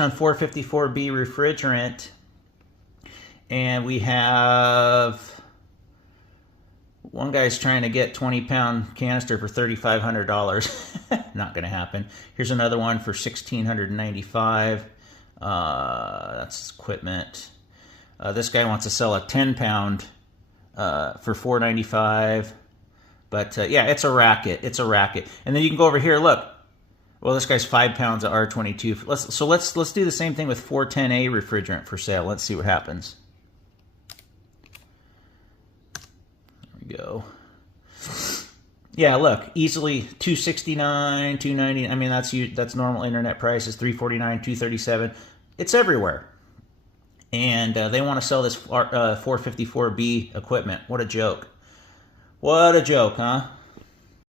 on 454B refrigerant, and we have one guy's trying to get 20-pound canister for $3,500. Not going to happen. Here's another one for $1,695. That's equipment. This guy wants to sell a 10-pound for $495. But yeah, it's a racket. It's a racket. And then you can go over here. Look. Well, this guy's 5 pounds of R22. Let's do the same thing with 410A refrigerant for sale. Let's see what happens. There we go. Yeah, look, easily $269, $290. I mean, that's normal internet prices. $349, $237. It's everywhere. And they want to sell this 454B equipment. What a joke. What a joke, huh?